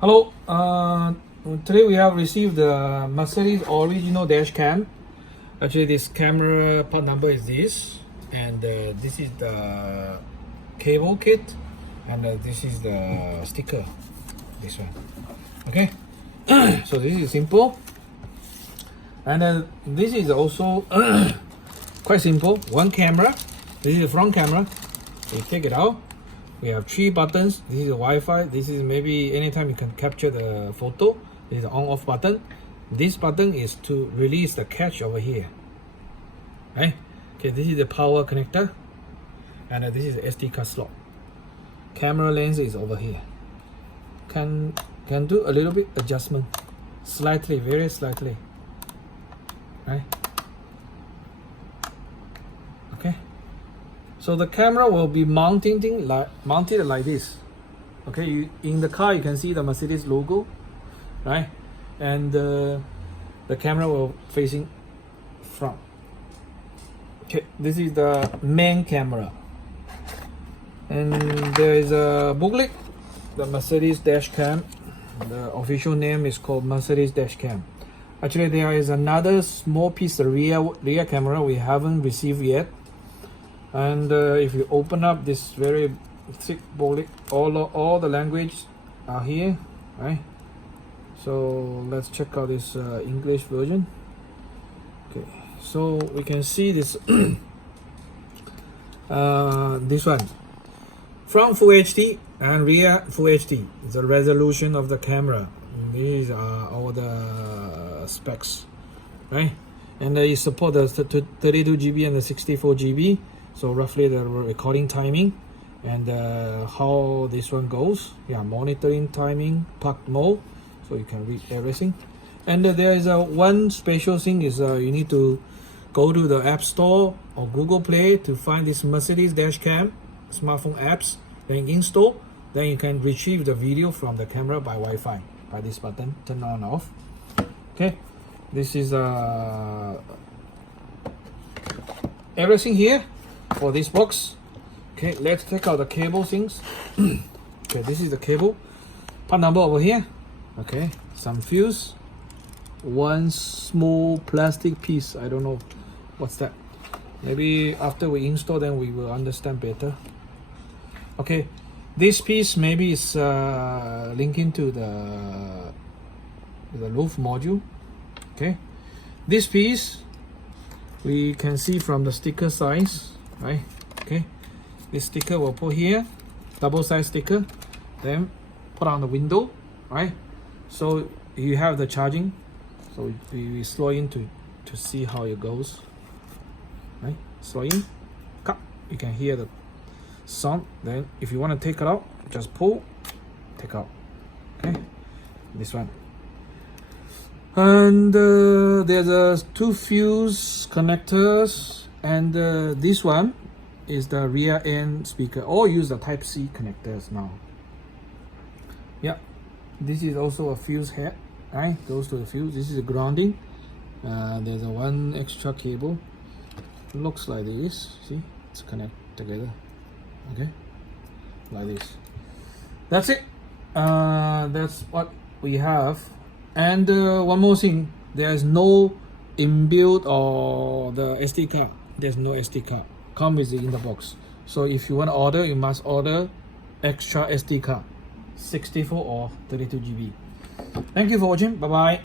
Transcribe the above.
Hello, today we have received the Mercedes original dash cam. Actually, this camera part number is this, and this is the cable kit, and this is the sticker, this one. Okay, so this is simple, and this is also quite simple. One camera, this is the front camera. We take it out. We have 3 buttons. This is the Wi-Fi. This is maybe anytime you can capture the photo. This is the on-off button. This button is to release the catch over here. Right? Okay, this is the power connector, and this is the SD card slot. Camera lens is over here. Can do a little bit adjustment, slightly, very slightly. Right? Okay. So the camera will be mounted like this. Okay, in the car you can see the Mercedes logo, right? And the camera will facing front. Okay, this is the main camera, and there is a booklet, the Mercedes Dashcam. The official name is called Mercedes Dashcam. Actually, there is another small piece of rear camera we haven't received yet. And if you open up this very thick booklet, all the language are here, right? So let's check out this English version. Okay, so we can see this this one, front Full HD and rear Full HD. The resolution of the camera. These are all the specs, right? And it support the 32 GB and the 64 GB. So roughly the recording timing and how this one goes. Yeah, monitoring timing, park mode, so you can read everything. And there is one special thing is you need to go to the App Store or Google Play to find this Mercedes Dashcam smartphone apps. Then install. Then you can retrieve the video from the camera by Wi-Fi by this button, turn on and off. Okay, this is everything here for this box. Okay, let's take out the cable things. Okay, this is the cable part number over here. Okay, some fuse, one small plastic piece. I don't know what's that. Maybe after we install, then we will understand better. Okay, this piece maybe is linking to the roof module. Okay, this piece we can see from the sticker size. Right, okay, this sticker will put here, double side sticker, then put on the window, right? So you have the charging, so we slow in to see how it goes, right? Slow in, cut, you can hear the sound. Then if you want to take it out, just pull, take out. Okay, this one. And there's 2 fuse connectors. And this one is the rear end speaker. All use the Type C connectors now. Yeah, this is also a fuse head, right? Goes to the fuse. This is a grounding. There's a one extra cable. Looks like this. See, it's connect together. Okay, like this. That's it. That's what we have. And one more thing, there is no inbuilt or the SD card. There's no SD card. Come with it in the box. So if you want to order, you must order extra SD card, 64 or 32 GB. Thank you for watching. Bye bye.